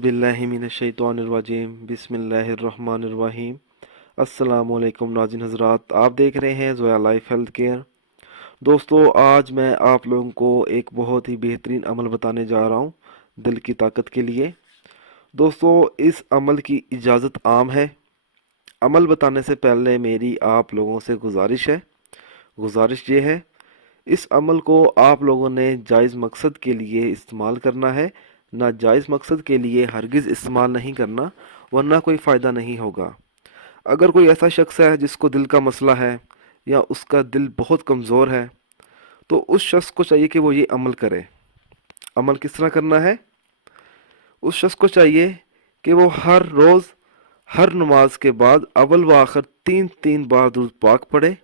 औज़ुबिल्लाहि मिनश्शैतानिर्रजीम बिस्मिल्लाहिर्रहमानिर्रहीम। अस्सलामुअलैकुम नाज़रीन हज़रात, आप देख रहे हैं ज़ोया लाइफ हेल्थ केयर। दोस्तों, आज मैं आप लोगों को एक बहुत ही बेहतरीन अमल बताने जा रहा हूँ दिल की ताकत के लिए। दोस्तों, इस अमल की इजाज़त आम है। अमल बताने से पहले मेरी आप लोगों से गुजारिश ये है, इस अमल को आप लोगों ने जायज़ मकसद के लिए इस्तेमाल करना है, नाजायज़ मकसद के लिए हरगिज़ इस्तेमाल नहीं करना, वरना कोई फ़ायदा नहीं होगा। अगर कोई ऐसा शख्स है जिसको दिल का मसला है या उसका दिल बहुत कमज़ोर है, तो उस शख्स को चाहिए कि वो ये अमल करे। अमल किस तरह करना है? उस शख्स को चाहिए कि वो हर रोज़ हर नमाज के बाद अव्वल व आखिर 3-3 बार दुरूद पाक पढ़े,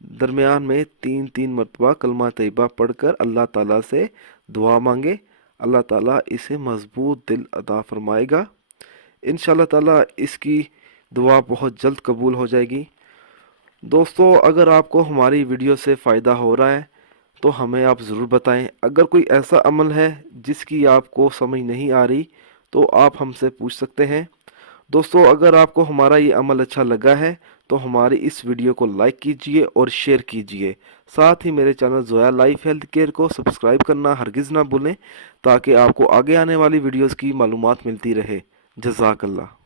दरमियान में 3-3 मरतबा कलमा तैयबा पढ़कर अल्लाह ताला से दुआ मांगे। अल्लाह ताला इसे मजबूत दिल अता फरमाएगा। इंशाल्लाह ताला इसकी दुआ बहुत जल्द कबूल हो जाएगी। दोस्तों, अगर आपको हमारी वीडियो से फ़ायदा हो रहा है तो हमें आप ज़रूर बताएं। अगर कोई ऐसा अमल है जिसकी आपको समझ नहीं आ रही तो आप हमसे पूछ सकते हैं। दोस्तों, अगर आपको हमारा ये अमल अच्छा लगा है तो हमारी इस वीडियो को लाइक कीजिए और शेयर कीजिए। साथ ही मेरे channel Zoya life health care को सब्सक्राइब करना हरगिज़ ना भूलें, ताकि आपको आगे आने वाली वीडियोस की मालूमात मिलती रहे। जज़ाकल्लाह।